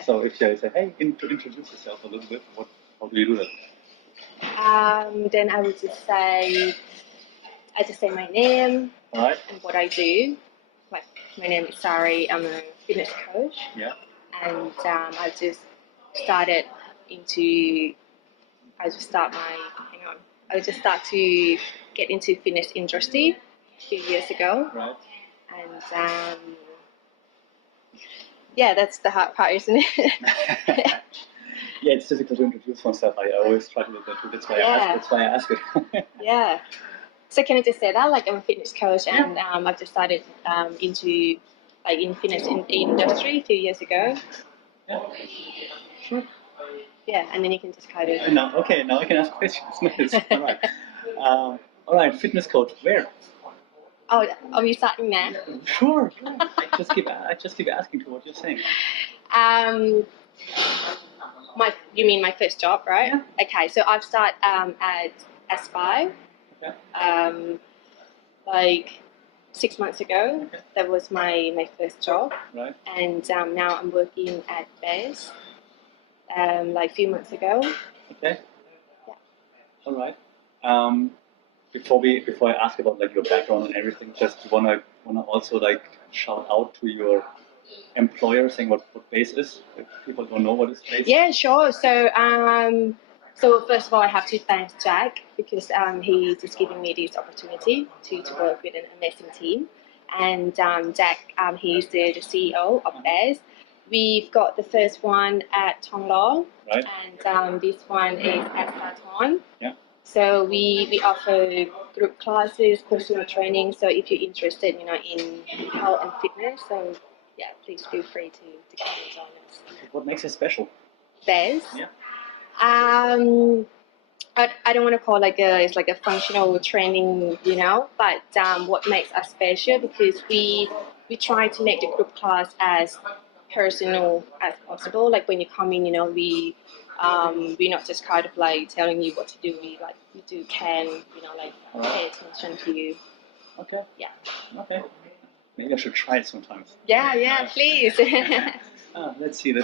Yeah. So if you say, hey, to introduce yourself a little bit, how do you do that? Then I would just say, my name Right. and what I do. Like, my name is Saree. I'm a fitness coach. Yeah. And I just started into. I just start to get into fitness industry a few years ago. Right. And yeah, that's the hard part, isn't it? Yeah, it's difficult to introduce oneself. I always try to do that too. That's why I ask it. Yeah. So can I just say that, like, I'm a fitness coach, and I've just started into in fitness industry a few years ago. Yeah. Sure. Yeah, and then you can just kind of. Now I can ask questions. Nice. All right. All right. Fitness coach. Where? Oh, are we starting now? Sure. I just keep asking to what you're saying. You mean my first job, right? Yeah. Okay, so I've started at Aspire. Okay. Like 6 months ago. Okay. That was my first job. Right. And now I'm working at Bears. Like a few months ago. Okay. Yeah. All right. Before I ask about like your background and everything, just wanna also like shout out to your employer, saying what base is. If people don't know what is base. Yeah, sure. So first of all, I have to thank Jack because he's just giving me this opportunity to work with an amazing team. And Jack, he's the CEO of Bears. We've got the first one at Thong Lo, Right. And this one is at Sathorn. Yeah. So we offer group classes, personal training. So if you're interested, in health and fitness, so yeah, please feel free to come and join us. What makes it special? Bears. Yeah. I don't want to call it it's like a functional training, but what makes us special because we try to make the group class as personal as possible. Like when you come in, we're not just kind of like telling you what to do. We do pay attention to you. Okay. Yeah. Okay. Maybe I should try it sometimes. Yeah, please. Let's see.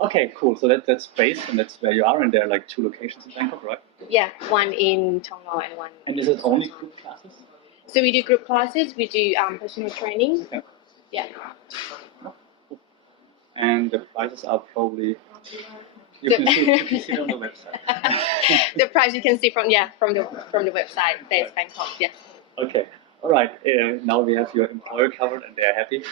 Okay, cool. So that's base, and that's where you are, and there are like 2 locations in Bangkok, right? Yeah, one in Thong Lo and one. And is it only group classes? So we do group classes. We do personal training. Okay. Yeah. Oh, cool. And the prices are probably you can see it on the website. The price you can see from the website. Base Bangkok. Yeah. Okay. All right. Now we have your employer covered, and they are happy.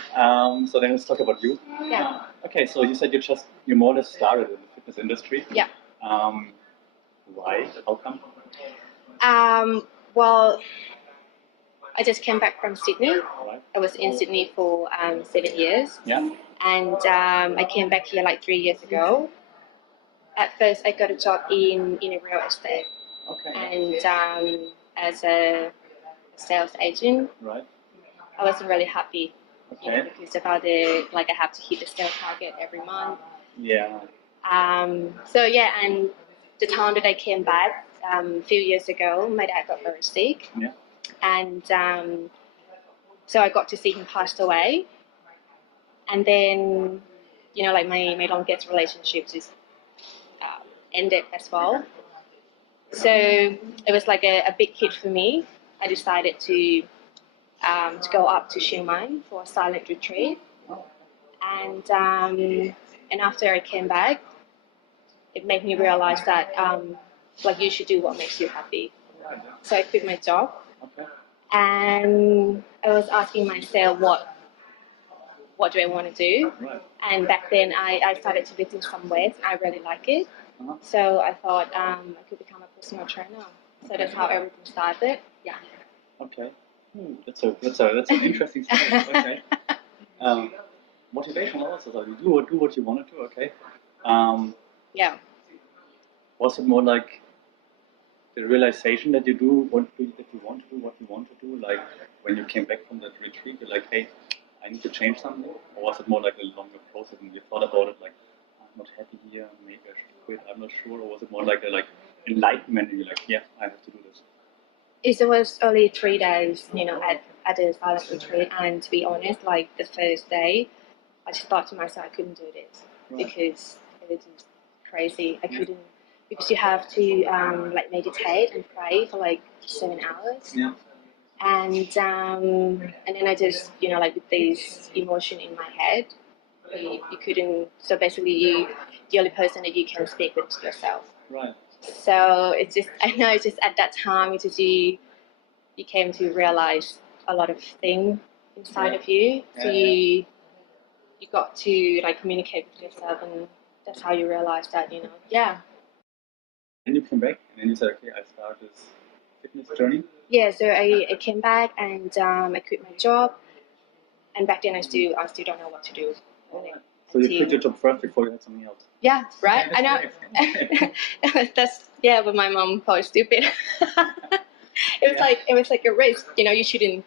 So then let's talk about you. Yeah. Okay. So you said you more or less started in the fitness industry. Yeah. Why? How come? Well, I just came back from Sydney. Right. I was in Sydney for 7 years. Yeah. And I came back here like 3 years ago. At first, I got a job in a real estate. Okay. And as a sales agent. Right. I wasn't really happy. Okay. Because about I have to hit the sales target every month. Yeah. So yeah, and the time that I came back a few years ago, my dad got very sick. Yeah. And so I got to see him passed away. And then, my longest relationship just ended as well. So it was like a big hit for me. I decided to go up to Chiang Mai for a silent retreat. And after I came back, it made me realize that you should do what makes you happy. So I quit my job. Okay. And I was asking myself what do I want to do? Right. And back then I started to visit some ways. I really like it. Uh-huh. So I thought I could become a personal trainer. So that's how everything started. Yeah. Okay. That's an interesting story. Okay. Motivation also. So you do what you want to do. Okay. Yeah. Was it more like the realization that you want to do what you want to do? Like when you came back from that retreat, you're like, hey, I need to change something, or was it more like a longer process and you thought about it like, I'm not happy here, maybe I should quit, I'm not sure, or was it more like enlightenment and you're like, yeah, I have to do this? It was only 3 days, at a silent retreat, and to be honest, like the first day, I just thought to myself, I couldn't do this. because it was just crazy. I couldn't, because you have to like meditate and pray for like 7 hours. Yeah. And then I just, you know, like with this emotion in my head, you couldn't. So basically, the only person that you can speak with is yourself. Right. So it's just, I know, it's just at that time, it's just you came to realize a lot of things inside of you. So you got to like communicate with yourself, and that's how you realize that, you know, yeah. Then you came back, and then you said, okay, I start this fitness journey. Yeah, so I came back and I quit my job, and back then I still don't know what to do. So you quit your job first before you had something else. Yeah, right. Yeah, I know. That's but my mom thought it's stupid. It was like a risk. You know, you shouldn't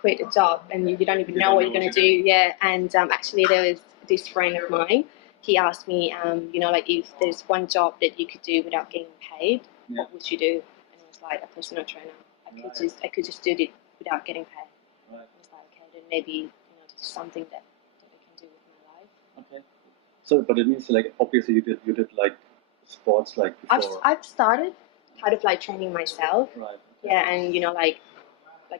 quit a job and you don't even know what you're gonna do. Yeah, and actually there was this friend of mine. He asked me, you know, like if there's one job that you could do without getting paid, what would you do? And I was like, a personal trainer. I could just do it without getting paid. Right. I was like, okay, then maybe, you know, this is something that I can do with my life. Okay. So, but it means like obviously you did like sports like before. I've started kind of like training myself. Right. Okay. Yeah, and you know, like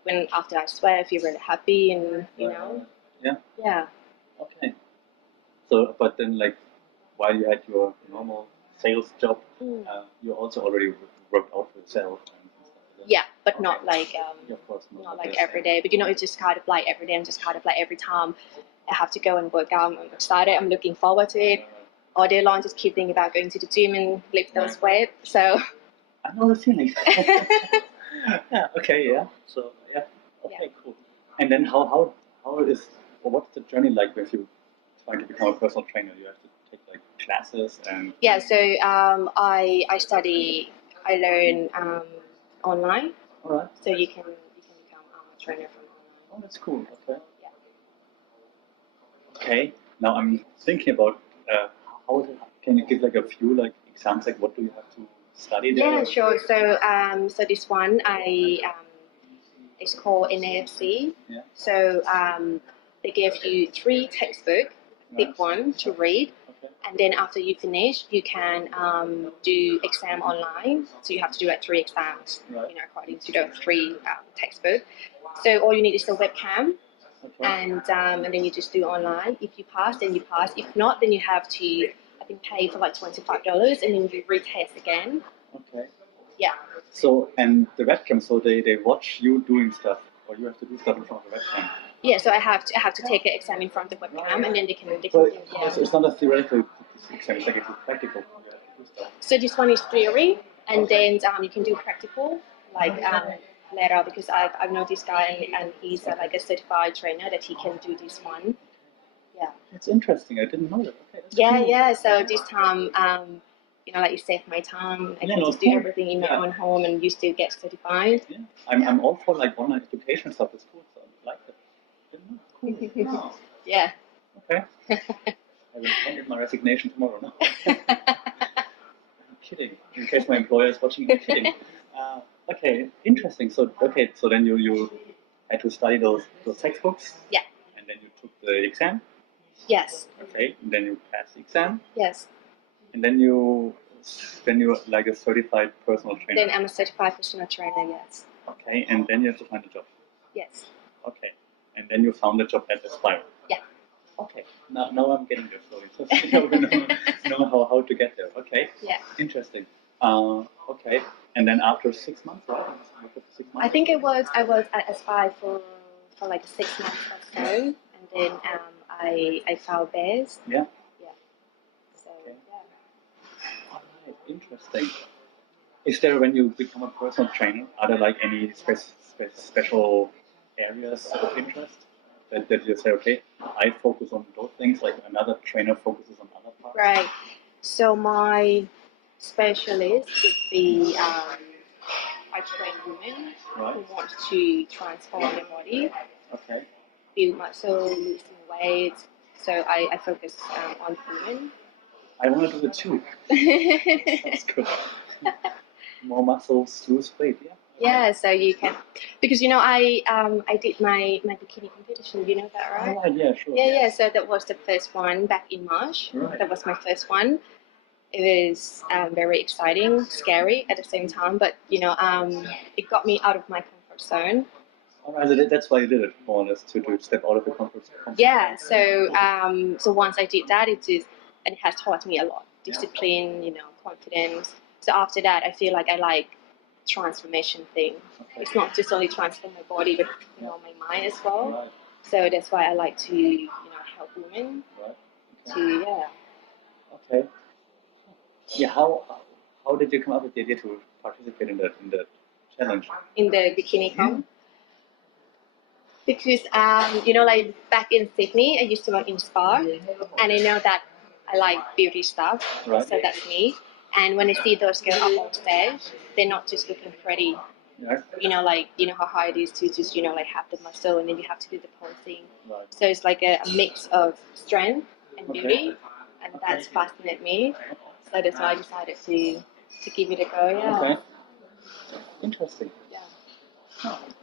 when after I sweat, I feel really happy, and you know. Yeah. Yeah. Okay. So, but then like while you had your normal sales job, you also already worked out for yourself. And stuff like that. Yeah, but not like Yeah, of course, not like every day. But you know, it's just kind of like every day. I'm just kind of like every time I have to go and work out. I'm excited. I'm looking forward to it. All day long, just keep thinking about going to the gym and lift those weights. So. I know the feeling. Yeah. Okay. Yeah. So yeah. Okay. Cool. And then how is what's the journey like with you trying to become a personal trainer? You have to take like classes and. Yeah. So I learn online. All right. So you can become a trainer from online. Oh, that's cool. Okay. Yeah. Okay. Now I'm thinking about how can you give like a few like examples, like what do you have to study there? Yeah, sure. So so this one it's called NAFC. Yeah. So they give you 3 textbooks, big one to read. Okay. And then after you finish, you can do exam online. So you have to do like 3 exams, you know, according to the 3 textbooks. So all you need is a webcam, and then you just do online. If you pass, then you pass. If not, then you have to, I think, pay for like $25, and then you retest again. Okay. Yeah. So and the webcam, so they watch you doing stuff, or you have to do stuff in front of the webcam. Yeah, so I have to take an exam in front of the webcam, and then they can so do. Yeah. So it's not a theoretical exam; it's like it's practical. You have to do stuff. So this one is theory, and then you can do practical like later, because I've known this guy and he's like a certified trainer that he can do this one. Yeah. It's interesting. I didn't know that. Okay. Cool. Yeah. So this time, you know, like you save my time. I can just do everything in my own home, and you still get certified. Yeah. I'm all for like online education stuff. It's cool. So I like it. Cool. Wow. Yeah. Okay. I will hand in my resignation tomorrow. No? I'm kidding. In case my employer is watching, I'm kidding. Okay, interesting. So then you had to study those textbooks. Yeah. And then you took the exam. Yes. Okay. And then you passed the exam. Yes. And then you're like a certified personal trainer. Then I'm a certified personal trainer. Yes. Okay. And then you have to find a job. Yes. Okay. And then you found a job at Aspire. Yeah. Okay. Now I'm getting there slowly. So we know how to get there. Okay. Yeah. Interesting. Okay. And then after 6 months, right? I think I was at Aspire for like 6 months or so, and then I found Bears. Yeah. Yeah. So okay. Yeah. All right. Interesting. Is there, when you become a personal trainer, are there like any special areas of interest that you say, okay, I focus on those things, like another trainer focuses on other parts? Right. So my specialist would be I train women who want to transform their body, build muscle, lose weight. So I focus on women. I want to do it too. That's good. More muscles, lose weight. Yeah. Yeah, so you can, because I did my bikini competition. You know that, right? Oh, right, yeah, sure. Yeah. So that was the first one back in March. Right. That was my first one. It was very exciting, scary at the same time, but it got me out of my comfort zone. All right, so that's why you did it, more or less, to step out of the comfort zone. Yeah. So once I did that, and it has taught me a lot, discipline, confidence. So after that, I feel like I like transformation thing. Okay. It's not just only transform my body, but my mind as well. Right. So that's why I like to help women Right. to Okay. Yeah. How did you come up with the idea to participate in the challenge? in the bikini comp. Because like back in Sydney, I used to work in spa, and I know that I like beauty stuff. Right. So that's me. And when I see those girls up on stage, they're not just looking pretty. Yeah. Like how hard it is to just like have the muscle, and then you have to do the posing. Right. So it's like a mix of strength and Okay. beauty, and that's fascinated me. So that's why I decided to give it a go. Yeah. Okay. Interesting. Yeah.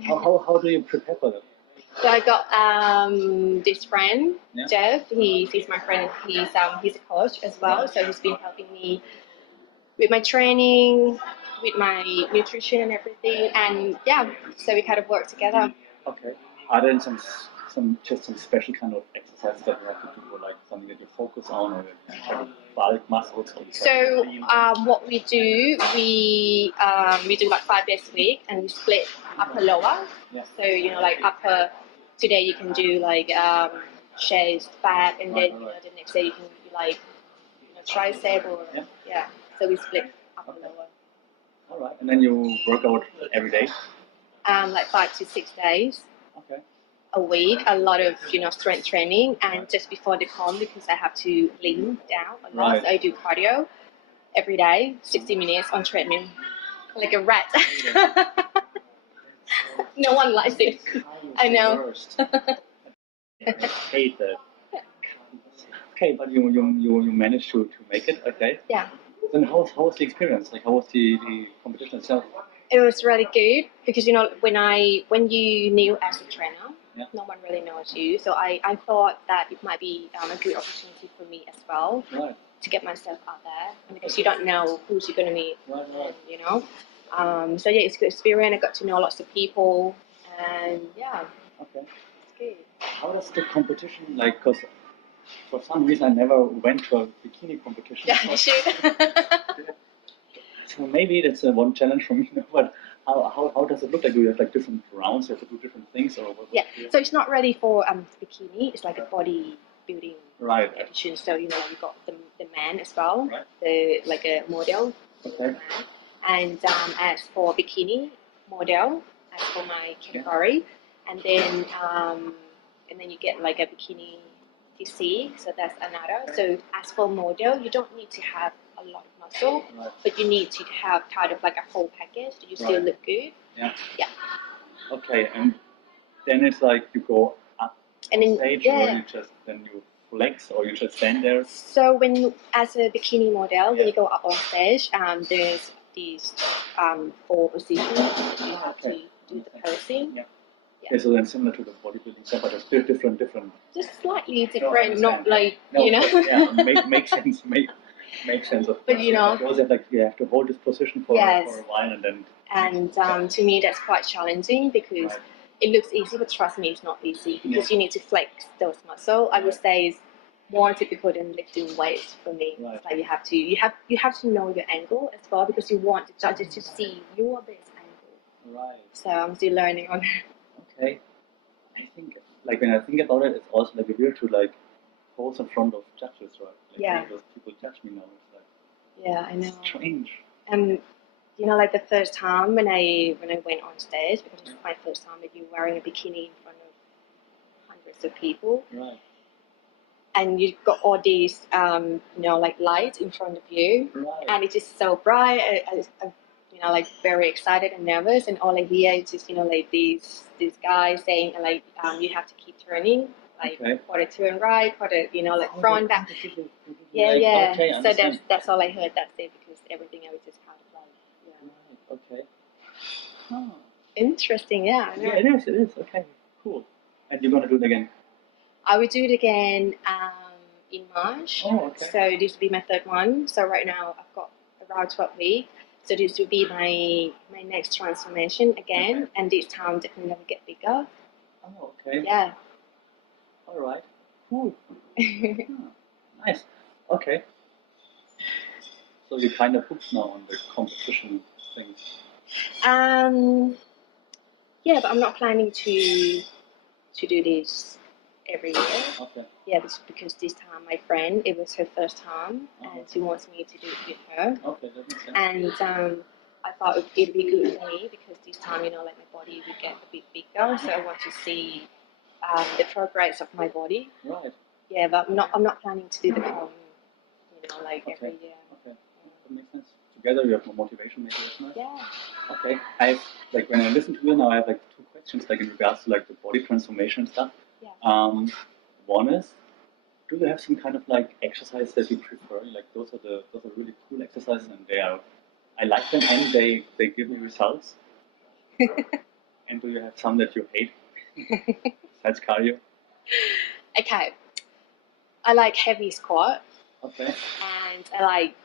How do you prepare for that? So I got this friend, Yeah. Jeff. He's my friend. He's a coach as well. So he's been helping me with my training, with my nutrition and everything. And yeah, so we kind of work together. Okay. Are there some special kind of exercises that you have to do, or like something that you focus on, or try to bulk muscles? So what we do, we do like 5 days a week, and we split upper lower. Yeah. So like upper. Today you can do like chest, back, and then the next day you can do like tricep or yeah. So we split upper lower. All right. And then you work out every day. Like 5 to 6 days. Okay. A week, a lot of strength training, and just before the comp, because I have to lean down a lot, so I do cardio every day, 60 minutes on treadmill, like a rat. No one likes it. I know. Hate that. Okay, but you managed to make it. Okay. Yeah. Then how was the experience? Like, how was the competition itself? It was really good because when you new as a trainer, no one really knows you. So I thought that it might be a good opportunity for me as well to get myself out there, because you don't know who's you're going to meet. So yeah, it's a good experience. I got to know lots of people, and yeah, Okay. it's good. How does the competition like? Because for some reason I never went to a bikini competition. Yeah, you should. So maybe that's one challenge for me. But how does it look like? Do you have like different rounds? You have to do different things, or what? Yeah. So it's not really for bikini. It's like a bodybuilding edition. So you got the man as well, the like a model. Okay. And as for bikini model, as for my category, and then you get like a bikini TC. So that's another. So as for model, you don't need to have a lot of muscle, but you need to have kind of like a whole package. You still look good. Yeah. Yeah. Okay, and then it's like you go up and then, stage, or you just you flex, or you just stand there. So as a bikini model, when you go up on stage, there's these 4 positions that you have to do the posing. Yeah. Okay, so then similar to the bodybuilding stuff, but still different. Just slightly different, not like Makes sense. Makes sense. But you also have you have to hold this position for a while, and then. And to me, that's quite challenging because it looks easy, but trust me, it's not easy because you need to flex those muscles. I would say it's more typical than lifting weights for me. It's like you have to know your angle as well, because you want the judges to see your best angle. Right. So I'm still learning on it. Okay. I think when I think about it, it's also like weird to pose in front of judges, right? Those people judge me now. It's I know. Strange. And like the first time when I went on stage, because it's my first time with you wearing a bikini in front of hundreds of people. Right. And you've got all these, like lights in front of you, and it's just so bright. I'm, very excited and nervous, and all I hear is just, like these guys saying, like, you have to keep turning, like quarter turn right, quarter, like front, back. Yeah. Okay, so that's all I heard that day, because everything else is kind of like, Okay. Oh. Interesting, yeah. I know. Yeah, it is. It is. Okay, cool. And you're gonna do it again? I will do it again in March. Oh, okay. So this will be my third one. So right now I've got around 12 weeks. So this will be my next transformation again, Okay. and this time definitely gonna get bigger. Oh, okay. Yeah. All right. Cool. Nice. Okay. So you're kind of hooked now on the competition things. Yeah, but I'm not planning to do this every year. Okay. Yeah, because this time my friend, it was her first time, and she wants me to do it with her. Okay, that makes sense. And I thought it'd be good for me because this time, like my body would get a bit bigger, so I want to see the progress of my body. Right. Yeah, but I'm not planning to do the comp, like Okay. every year. Okay. That makes sense. Together you have more motivation, maybe that's nice. Yeah. Okay. I like when I listen to you now, I have like two questions, like in regards to like the body transformation stuff. Yeah. One is, do you have some kind of like exercise that you prefer? Like those are really cool exercises, and I like them, and they give me results. And do you have some that you hate? Besides cardio. Okay. I like heavy squat. Okay. And I like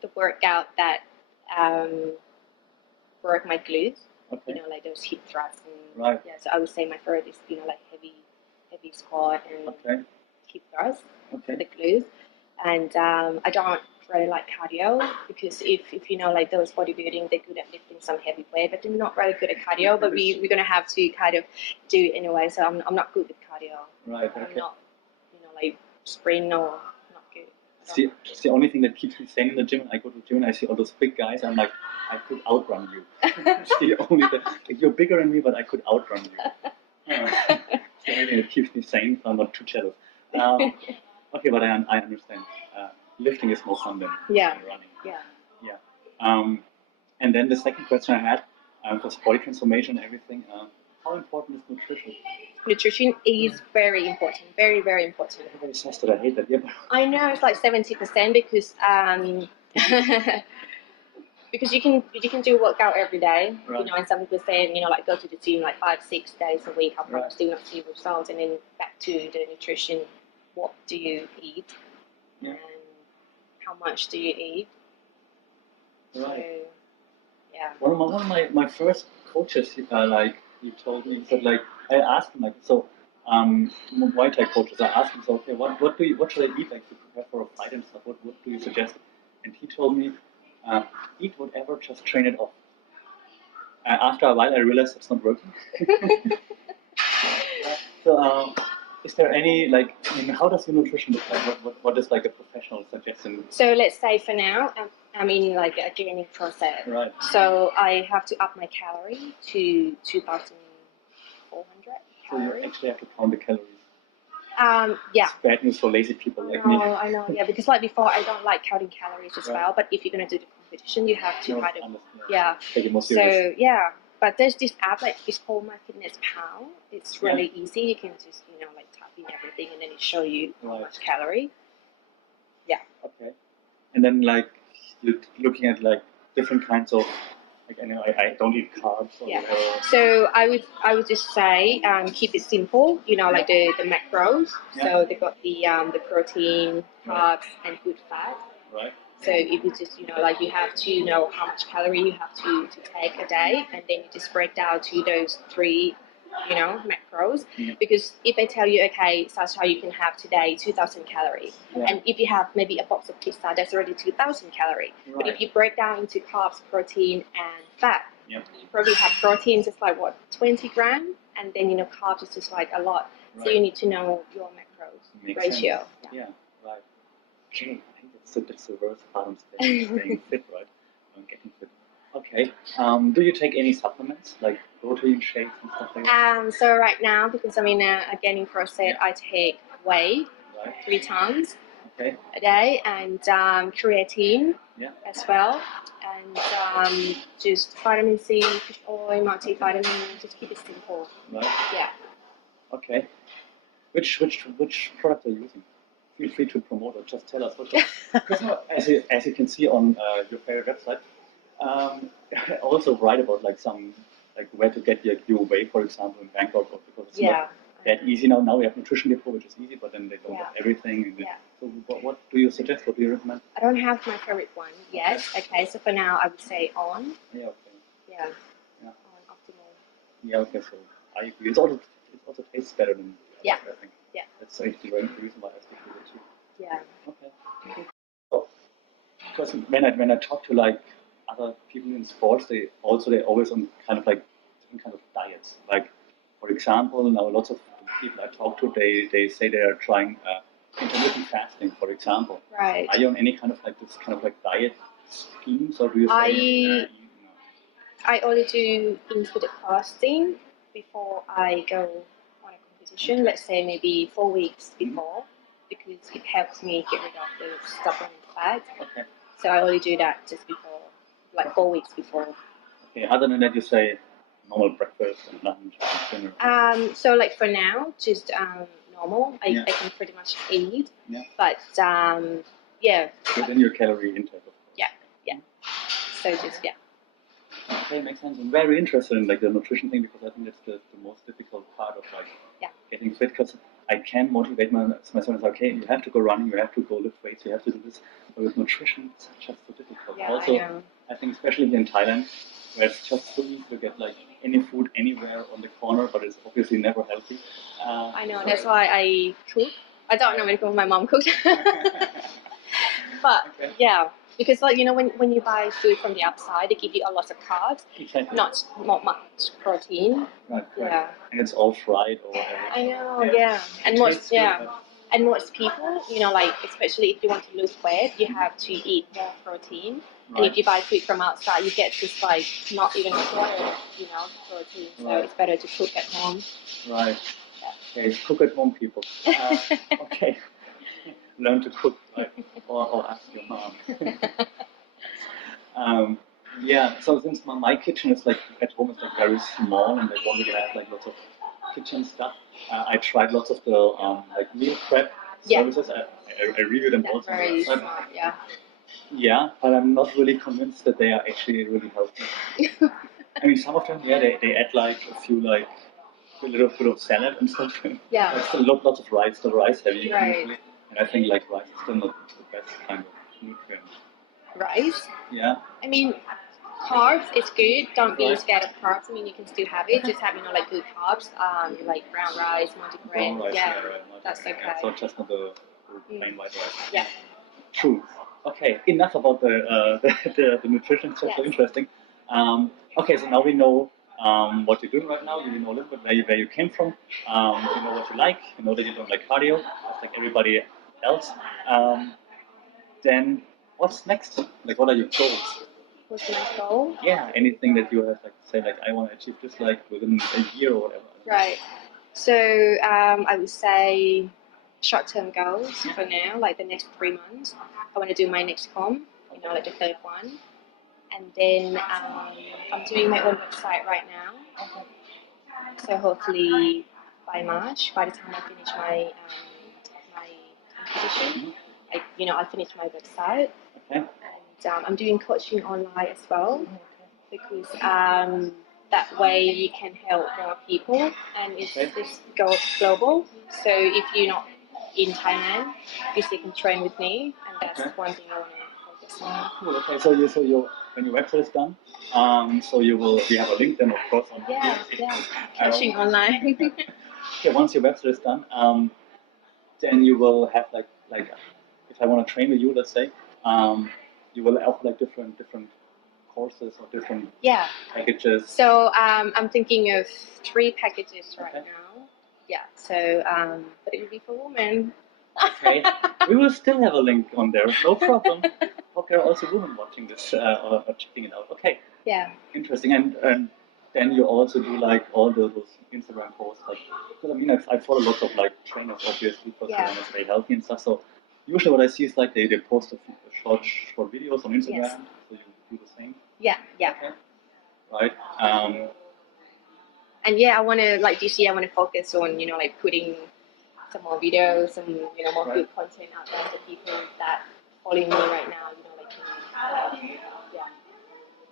the workout that work my glutes. Okay. Like those hip thrusts. And, Right. Yeah, so I would say my favorite is, like heavy squat and Okay. hip thrust for Okay. the glutes. And I don't really like cardio because if like those bodybuilding, they're good at lifting some heavy weight, but they're not really good at cardio. But we're gonna have to kind of do it anyway. So I'm not good with cardio. Right. I'm Okay. not, like sprint or not good. It's the only thing that keeps me sane in the gym. I go to the gym and I see all those big guys. I'm like, I could outrun you. It's the only thing. Like, you're bigger than me, but I could outrun you. It's the only thing that keeps me sane, so I'm not too jealous. Okay, but I understand. Lifting is more fun than running. Yeah. Yeah. And then the second question I had, for body transformation and everything, how important is nutrition? Nutrition is very important, very, very important. Everybody says that I hate that. Yeah. I know it's like 70% because because you can do workout every day, Right. and some people say, like go to the gym like 5-6 days a week, I'll probably Right. still not see results. And then back to the nutrition, what do you eat? Yeah. And how much do you eat? Right. So, yeah. One of my first coaches, he told me, he said, like, I asked him, like, so, Muay Thai coaches, I asked him, so, okay, what should I eat, like, to prepare for a fight and stuff? What do you suggest? And he told me, eat whatever, just train it off. After a while, I realized it's not working. So, is there any, like, how does your nutrition look like? What is, like, a professional suggestion? So let's say for now, I'm in like a gaining process. Right. So I have to up my calorie to 2,400 So you calories. actually have to count the calories. Yeah. It's bad news for lazy people like me. I know, yeah, because like before, I don't like counting calories as well. But if you're gonna do the competition, you have to kind of, take it more serious. So yeah, but there's this app like it's called MyFitnessPal. It's really easy. You can just like type in everything and then it show you how much calorie. Yeah. Okay. And then like you're looking at like different kinds of like I don't eat carbs or whatever. So I would just say keep it simple. Like the macros. Yeah. So they got the protein, carbs, and good fat. Right. So if you just like you have to know how much calorie you have to take a day, and then you just break down to those three macros. Because if I tell you, okay, such how you can have today 2,000 calories, and if you have maybe a box of pizza, that's already 2,000 calories. Right. But if you break down into carbs, protein, and fat, you probably have protein just like 20 grams, and then carbs is just like a lot. Right. So you need to know your macros ratio. Yeah. Right. Okay. I think that's the worst part of staying fit, right? I'm getting fit. Okay. Do you take any supplements like protein shakes and stuff like that? So right now, because I'm in a gaining process, I take whey 3 times a day, and creatine as well, and just vitamin C, fish oil, multivitamin. Just keep it simple. Right. Yeah. Okay. Which product are you using? Feel free to promote or just tell us. Because as you can see on your favorite website, also write about like some like where to get your weight, for example, in Bangkok, because it's not that easy now. Now we have nutrition depot, which is easy, but then they don't have everything. And so what do you suggest? What do you recommend? I don't have my favorite one yet. Okay, so for now I would say on. Yeah. Okay. Yeah. Yeah. On optimal. Yeah. Okay. So I agree. It also tastes better than I think. Yeah. That's the reason why I stick with it too. Yeah. Okay. So, because when I talk to like other people in sports, they always on kind of like different kind of diets. Like for example, now lots of people I talk to, they say they are trying intermittent fasting, for example. Right. Are you on any kind of like this kind of like diet schemes, or do you say? I only do intermittent fasting before I go on a competition. Let's say maybe 4 weeks before, because it helps me get rid of the stubborn fat. Okay. So I only do that just before, like 4 weeks before. Okay. Other than that, you say normal breakfast and lunch and dinner. So like for now, just normal. I can pretty much eat. Yeah. But within your calorie intake. Of course. Yeah. So just Okay, makes sense. I'm very interested in like the nutrition thing, because I think that's the most difficult part of like getting fit. Because I can motivate myself and say, okay, you have to go running, you have to go lift weights, you have to do this. But with nutrition, it's just so difficult. Yeah, also, I think especially here in Thailand, where it's just so easy to get like any food anywhere on the corner, but it's obviously never healthy. I know. That's why I cook. I don't know because my mom cooked. But because like when you buy food from the outside, they give you a lot of carbs, not much protein. Right. And it's all fried or whatever. I know. And most people, like especially if you want to lose weight, you have to eat more protein. Right. And if you buy food from outside, you get just like not even a quarter, protein. So it's better to cook at home. Right. Yeah. Okay, cook at home, people. Okay. Learn to cook, like, or ask your mom. So since my kitchen is like at home is like very small, and I don't really have like lots of kitchen stuff, I tried lots of the like meal prep services. I reviewed them also. Very smart, Yeah, but I'm not really convinced that they are actually really healthy. I mean, some of them, they add like a few like a little bit of salad and stuff. Yeah. But still lots of rice, the rice heavy usually. And I think like rice is still not the best kind of nutrient. Rice? Yeah. I mean, carbs is good. Don't be scared of carbs. I mean, you can still have it. Just have like good carbs. Like brown rice, multigrain. Brown rice, that's okay. So just not the plain white rice. Yeah. True. Okay. Enough about the nutrition. It's so interesting. Okay, so now we know what you're doing right now. You know a little bit where you came from. You know what you like. You know that you don't like cardio, just like everybody else. Then what's next? Like, what are your goals? What's my goal? Yeah, anything that you have like say like I want to achieve this like within a year or whatever. Right. So I would say short-term goals for now, like the next 3 months. I want to do my next com, like the third one. And then I'm doing my own website right now. So hopefully by March, by the time I finish my competition, I'll finish my website. Okay. And I'm doing coaching online as well, because that way you can help more people, and it's global. So if you're not in Thailand, you still can train with me, and that's one thing I want to focus on. Cool. Okay, so you when your website is done, so we have a link then of course on coaching online. Okay, once your website is done, then you will have like if I want to train with you, let's say, you will offer like different courses or different packages. So I'm thinking of 3 packages right now. Yeah. So but it will be for women. Okay. We will still have a link on there. No problem. Okay, also women watching this or checking it out. Okay. Yeah. Interesting. And then you also do like all those Instagram posts, like, because I mean I follow lots of like trainers obviously because they want to stay healthy and stuff. So usually what I see is like they post a short videos on Instagram. So you do the same. Yeah. Okay. Right. And I want to like this year I want to focus on like putting some more videos and more good content out there for people that follow me right now.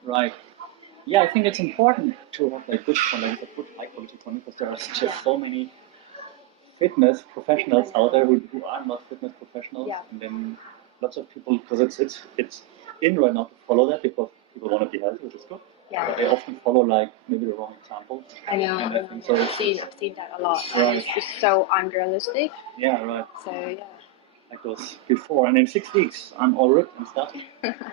Like. Right. yeah, I think it's important to have like like a good high quality content because there are just so many fitness professionals out there who are not fitness professionals, Yeah. and then lots of people because it's in right now to follow that because people want to be healthy, which is good. Yeah. But they often follow like maybe the wrong examples. I know. And I think so. I've seen that a lot. Right. And it's just so unrealistic. Yeah, right. So yeah. Like those before, and in 6 weeks I'm all ripped and stuff.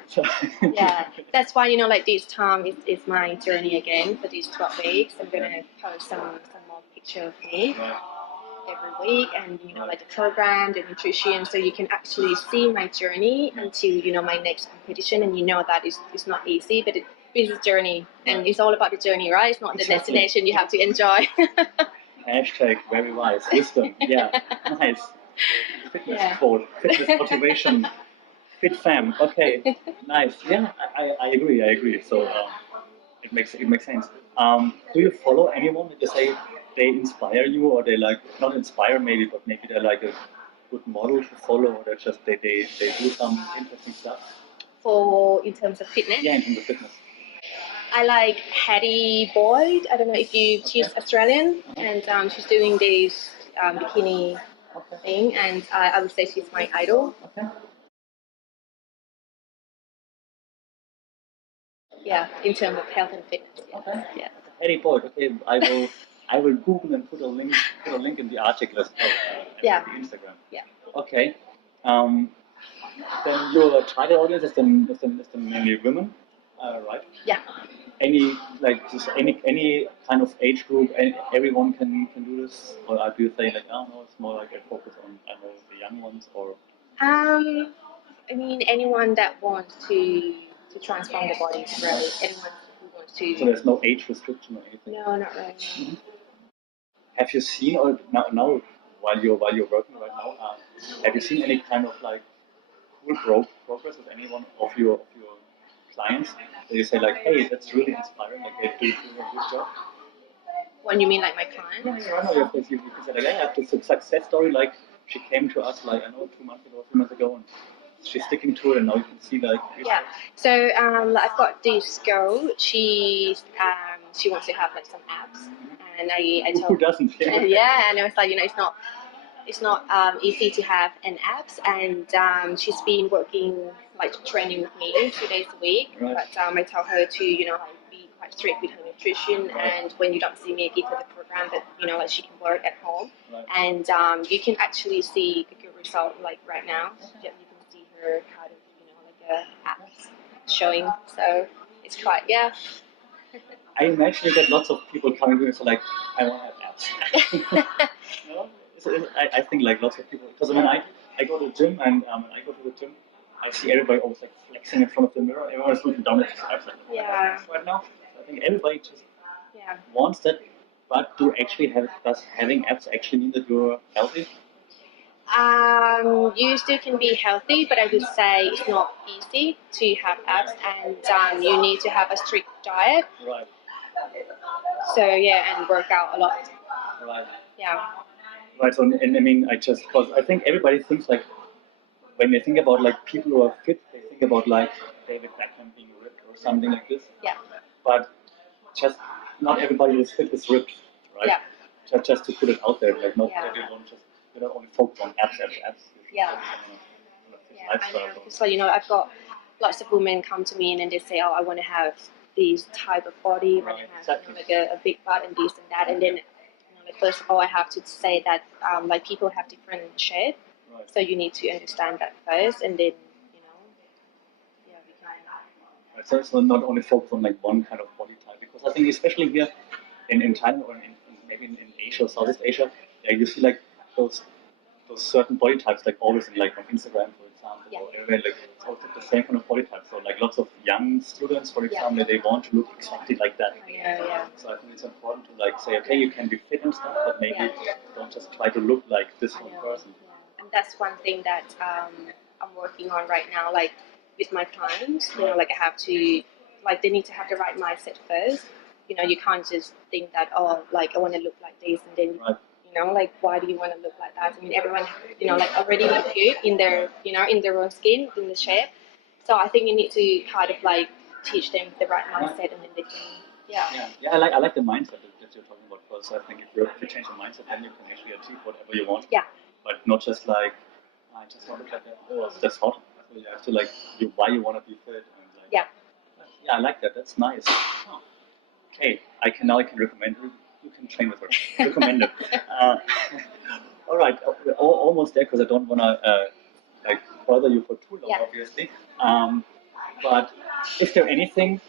So Yeah, that's why like this time is my journey again for these 12 weeks. I'm gonna post some more picture of me right. every week, and like the program, the nutrition, so you can actually see my journey until my next competition, and that it's not easy, but it's a journey, and it's all about the journey, right? It's not the destination. You have to enjoy. Hashtag very wise wisdom. Yeah, nice. Fitness quote, fitness motivation, fit fam. Okay, nice. Yeah, I agree. So it makes sense. Do you follow anyone that you say they inspire you, or they like not inspire maybe, but maybe they're like a good model to follow, or they're just they do some interesting stuff? For in terms of fitness. Yeah, in terms of fitness. I like Hattie Boyd. I don't know if she's Australian, and she's doing this bikini thing, and I would say she's my idol. Okay. Yeah, in terms of health and fitness. Yeah. Okay. Yeah. Hattie Boyd. Okay, I will Google and put a link in the article as well. Yeah. The Instagram. Yeah. Okay. Then your target audience is the mainly women, right? Yeah. Any like just any kind of age group, everyone can do this, or do you say like, oh no, it's more like a focus on the young ones, or? I mean, anyone that wants to transform their body, really. Anyone who wants to. So there's no age restriction or anything. No, not really. Mm-hmm. Have you seen, or now while you're working right now, have you seen any kind of like cool progress with anyone of your clients? That you say like, hey, that's really inspiring. Like they do a good job. What you mean, like my client? Yeah, I know you can say like, yeah, it's a success story. Like she came to us like I know 2 months ago, 3 months ago, and she's sticking to it, and now you can see like. Yeah. So I've got this girl. She wants to have like some abs, and I told. Who doesn't? Yeah, and I was like, it's not easy to have an abs, and she's been working like training with me 2 days a week. Right. But I tell her to like be quite strict with her nutrition, and when you don't see me, I give her the program that like she can work at home, right. And you can actually see a good result like right now. You can see her kind of like a abs showing, so it's quite I imagine you get lots of people coming to me so like, I want to have abs. No? I think like lots of people, because when I go to the gym and when I go to the gym, I see everybody always like flexing in front of the mirror. Everyone is looking down at their abs like, right now. So I think everybody just wants that, but does having abs actually mean that you're healthy? You still can be healthy, but I would say it's not easy to have abs, and you need to have a strict diet. Right. So and work out a lot. Right. Yeah. Right. So and I mean, because I think everybody thinks like when they think about like people who are fit, they think about like David Beckham being ripped or something like this. Yeah. But just not everybody who's fit is ripped, right? Yeah. Just to put it out there, like not that you don't only focus on abs. Yeah. I know. So I've got lots of women come to me and then they say, oh, I want to have this type of body, I want to have like a big butt and this and that, and then like first of all, I have to say that like people have different shape, so you need to understand that first, and then we can. So not only focus on like one kind of body type, because I think especially here in Thailand or maybe in Asia or Southeast Asia, you see like those certain body types like always in like on Instagram, for example, or everywhere like it's all the same kind of body type. So like lots of young students, for example, they want to look exactly like that. So I think it's important to like say, okay, you can be fit and stuff, but maybe don't just try to look like this one person. And that's one thing that I'm working on right now, like with my clients. Like I have to, like they need to have the right mindset first. You can't just think that like I want to look like this, and then. Right. Like why do you want to look like that? I mean, everyone, like already look good in their, in their own skin, in the shape. So I think you need to kind of like teach them the right mindset, and then they can, Yeah. I like the mindset that you're talking about, because I think if you change the mindset, then you can actually achieve whatever you want. Yeah. But not just like, I just want to look like that. Oh, that's hot. So you have to like, why you want to be fit. And like, Yeah. Yeah, I like that. That's nice. Oh. Okay, I can recommend her. You can train with her. Recommend it. All right, almost there, because I don't want to like bother you for too long, obviously. But is there anything?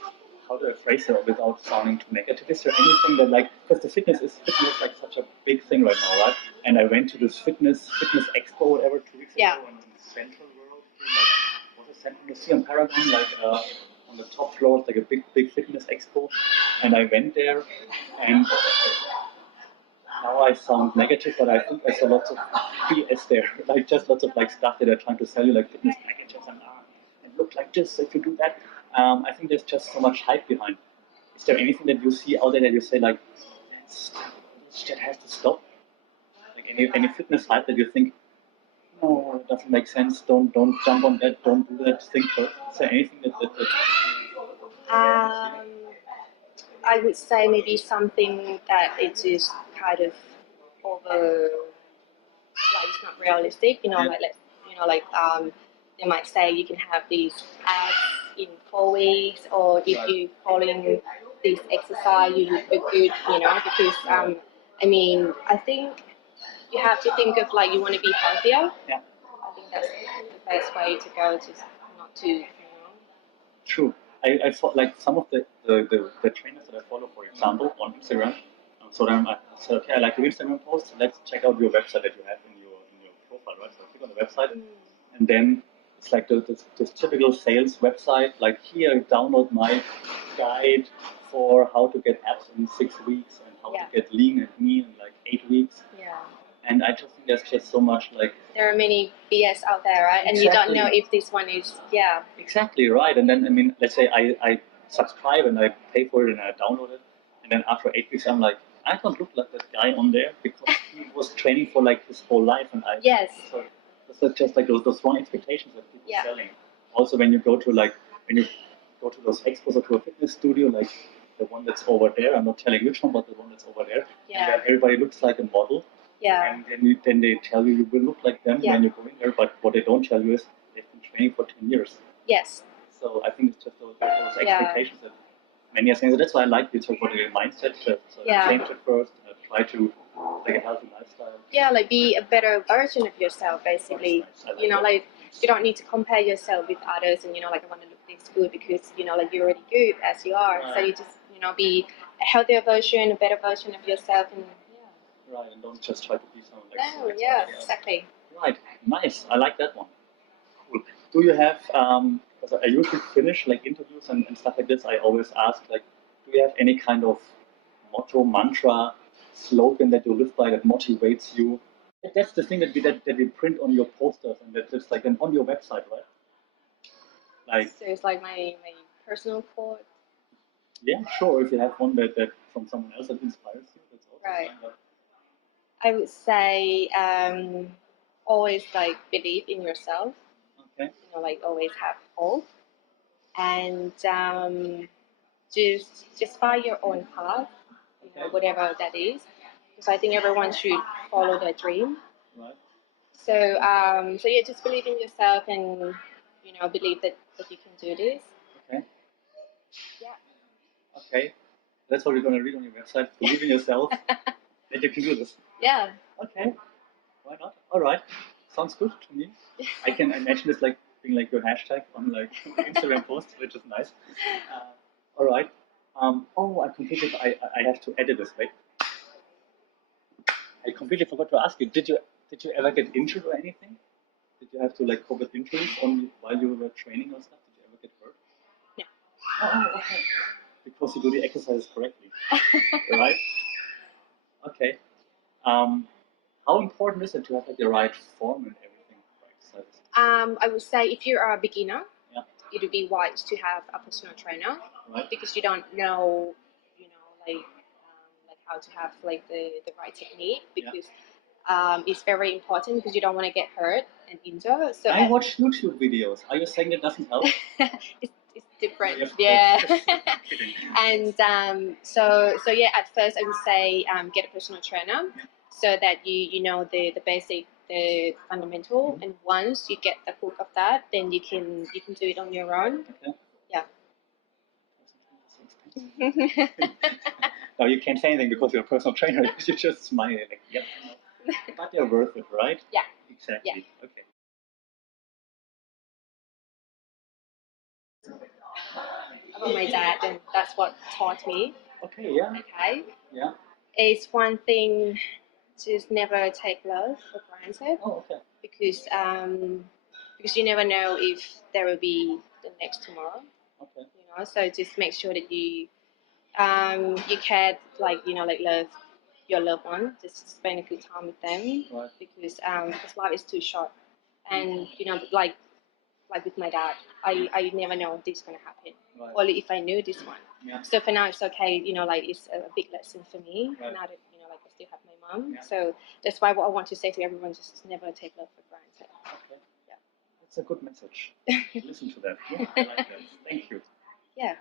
How do I phrase it without sounding too negative? Is there anything that like, because the fitness is like such a big thing right now, right? And I went to this fitness expo, whatever, 2 weeks ago in Central World, like what is Central Museum Paragon, like on the top floor, like a big fitness expo, and I went there, and now I sound negative, but I think there's a lot of BS there, like just lots of like stuff that they're trying to sell you, like fitness packages and look like this if you do that. I think there's just so much hype behind. Is there anything that you see out there that you say like, that has to stop? Like any fitness hype that you think, no, it doesn't make sense. Don't jump on that. Don't do that. Think first. Is there anything that I would say maybe something that it is kind of over, like it's not realistic. They might say you can have these abs in 4 weeks, or if you following this exercise, you look good. Because I think you have to think of like you want to be healthier. Yeah. I think that's the best way to go. Just not to. True. I thought like some of the trainers that I follow, for example, on Instagram. So then I said, okay, I like your Instagram post. Let's check out your website that you have in your profile, right? So I click on the website, and then it's like this typical sales website. Like, here, download my guide for how to get abs in 6 weeks and how to get lean and mean in like 8 weeks. Yeah. And I just think there's just so much like. There are many BS out there, right? And you don't know if this one is, Exactly, right. And then, let's say I subscribe and I pay for it and I download it. And then after 8 weeks, I'm like, I don't look like that guy on there, because he was training for like his whole life. And so it's just like those wrong expectations that people are selling. Also, when you go to those expos or to a fitness studio, like the one that's over there, I'm not telling which one, but the one that's over there, and everybody looks like a model. Yeah. And then they tell you will look like them when you go in there, but what they don't tell you is they've been training for 10 years. Yes. So I think it's just those expectations that many are saying. So that's why I like you talk about the mindset. So change it first, try to like a healthy lifestyle. Yeah, like be a better version of yourself, basically. Like you don't need to compare yourself with others, and like I want to look this good, because like you're already good as you are. Right. So you just be a healthier version, a better version of yourself, and right, and don't just try to be someone like. Oh, yeah, exactly. Right, nice. I like that one. Cool. Do you have? Because I usually finish like interviews and stuff like this. I always ask like, do you have any kind of motto, mantra, slogan that you live by that motivates you? That's the thing that we print on your posters, and that's just like on your website, right? Like. So it's like my personal quote. Yeah, sure. If you have one that from someone else that inspires you, that's also right. fine. But I would say always like believe in yourself. Okay. Like always have hope, and just find your own path. Whatever that is, because I think everyone should follow their dream. Right. So just believe in yourself, and believe that you can do this. Okay. Yeah. Okay. That's what we're gonna read on your website. Believe in yourself. That you can do this. Yeah. Okay. Why not? All right. Sounds good to me. I can imagine this like being like your hashtag on like Instagram posts, which is nice. All right. I have to edit this. Wait. I completely forgot to ask you. Did you ever get injured or anything? Did you have to like cope with injuries while you were training or stuff? Did you ever get hurt? Yeah. Oh, okay. Because you do the exercises correctly, right? Okay. How important is it to have like the right form and everything for exercises? I would say if you are a beginner, it would be wise to have a personal trainer, right? Because you don't know, like how to have like the right technique, because it's very important, because you don't want to get hurt and injure. So I watch YouTube videos. Are you saying it doesn't help? it's different. Of course. Yeah. Kidding. And so yeah, at first I would say get a personal trainer so that you know the basic, the fundamental, and once you get the hook of that, then you can do it on your own. Okay. Yeah. No, you can't say anything because you're a personal trainer. You just smile like, yep. But you're worth it, right? Yeah. Exactly. Yeah. Okay. About my dad, and that's what taught me. Okay. Yeah. Okay. Yeah. It's one thing, just never take love for granted, Oh, okay. because you never know if there will be the next tomorrow. Okay. You know, so just make sure that you can, like, you know, like love your loved one, just spend a good time with them. Right. Because life is too short, and you know, like with my dad, I never know this is gonna happen. Right. Only if I knew this one. Yeah. So for now it's okay, you know, like it's a big lesson for me. Right. Now that, you know, like I still have my mum. Yeah. So that's why what I want to say to everyone, just never take love for granted. Okay. Yeah. That's a good message. Listen to that. Yeah, I like that. Thank you. Yeah.